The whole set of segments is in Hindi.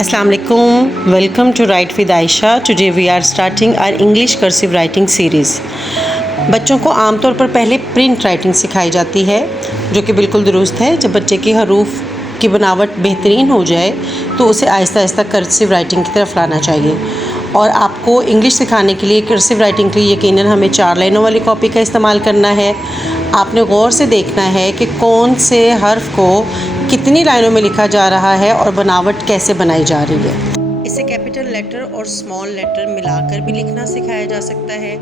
Assalamu alaikum. Welcome to Write with Aisha. Today we are starting our English cursive writing series. बच्चों को आमतौर पर पहले प्रिंट राइटिंग सिखाई जाती है, जो कि बिल्कुल दुरुस्त है। जब बच्चे की हरूफ की बनावट बेहतरीन हो जाए तो उसे आहिस्ता आहिस्ता कर्सिव राइटिंग की तरफ लाना चाहिए। और आपको इंग्लिश सिखाने के लिए कर्सिव राइटिंग के लिए यकीनन हमें 4 लाइनों वाली कॉपी का इस्तेमाल करना है। आपने गौर से देखना है कि कौन से हर्फ को कितनी लाइनों में लिखा जा रहा है और बनावट कैसे बनाई जा रही है। इसे कैपिटल लेटर और स्मॉल लेटर मिलाकर भी लिखना सिखाया जा सकता है।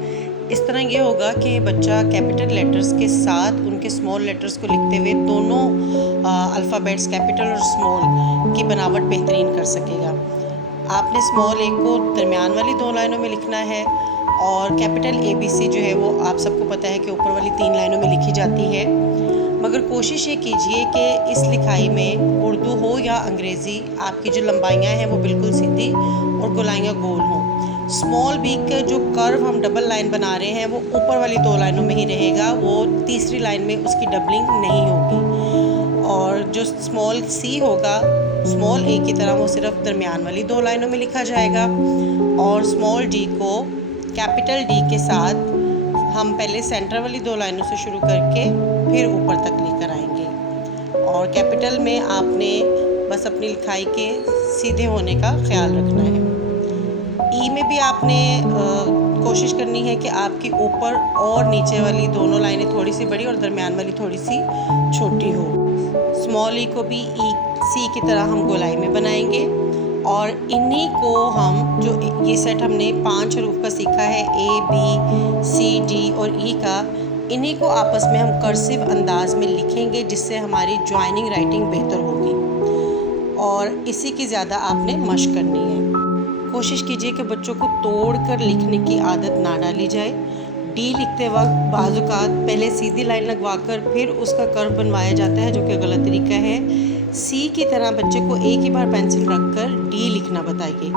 इस तरह ये होगा कि बच्चा कैपिटल लेटर्स के साथ उनके स्मॉल लेटर्स को लिखते हुए दोनों अल्फ़ाबेट्स कैपिटल और स्मॉल की बनावट बेहतरीन कर सकेगा। आपने स्मॉल ए को दरमियान वाली 2 लाइनों में लिखना है और कैपिटल ABC जो है वो आप सबको पता है कि ऊपर वाली 3 लाइनों में लिखी जाती है। मगर कोशिश ये कीजिए कि इस लिखाई में उर्दू हो या अंग्रेज़ी, आपकी जो लंबाइयाँ हैं वो बिल्कुल सीधी और गोलाइयाँ गोल हों। स्मॉल बी का जो कर्व हम डबल लाइन बना रहे हैं वो ऊपर वाली 2 लाइनों में ही रहेगा, वो तीसरी लाइन में उसकी डबलिंग नहीं होगी। और जो स्मॉल सी होगा स्मॉल ए की तरह वो सिर्फ दरमियान वाली 2 लाइनों में लिखा जाएगा। और स्मॉल डी को कैपिटल डी के साथ हम पहले सेंटर वाली 2 लाइनों से शुरू करके फिर ऊपर तक लेकर आएंगे। और कैपिटल में आपने बस अपनी लिखाई के सीधे होने का ख्याल रखना है। ई में भी आपने कोशिश करनी है कि आपकी ऊपर और नीचे वाली दोनों लाइनें थोड़ी सी बड़ी और दरमियान वाली थोड़ी सी छोटी हो। स्मॉल ई को भी ई सी की तरह हम गोलाई में बनाएंगे। और इन्हीं को हम जो ये सेट हमने 5 हरूफ का सीखा है ABCD और E का, इन्हीं को आपस में हम कर्सिव अंदाज में लिखेंगे जिससे हमारी ज्वाइनिंग राइटिंग बेहतर होगी। और इसी की ज़्यादा आपने मशक करनी है। कोशिश कीजिए कि बच्चों को तोड़ कर लिखने की आदत ना डाली जाए। डी लिखते वक्त बाज़-औक़ात पहले सीधी लाइन लगवाकर फिर उसका कर्व बनवाया जाता है, जो कि गलत तरीका है। सी की तरह बच्चे को एक ही बार पेंसिल रखकर डी लिखना बताइए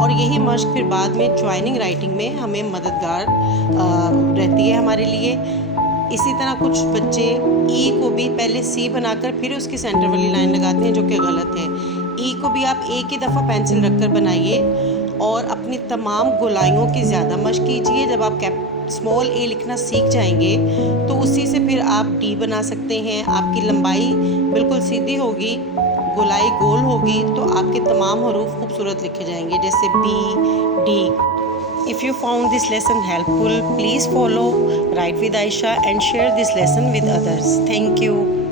और यही मशक फिर बाद में ज्वाइनिंग राइटिंग में हमें मददगार रहती है हमारे लिए। इसी तरह कुछ बच्चे ई को भी पहले सी बनाकर फिर उसकी सेंटर वाली लाइन लगाते हैं, जो कि गलत है। ई को भी आप एक ही दफ़ा पेंसिल रखकर बनाइए और अपनी तमाम गोलाइयों की ज़्यादा मशक कीजिए। जब आप स्मॉल ए लिखना सीख जाएंगे तो उसी से फिर आप डी बना सकते हैं। आपकी लंबाई बिल्कुल सीधी होगी, गोलाई गोल होगी, तो आपके तमाम हरूफ खूबसूरत लिखे जाएंगे, जैसे B, D। If you found this lesson helpful, please follow Write with Aisha and share this lesson with others. Thank you.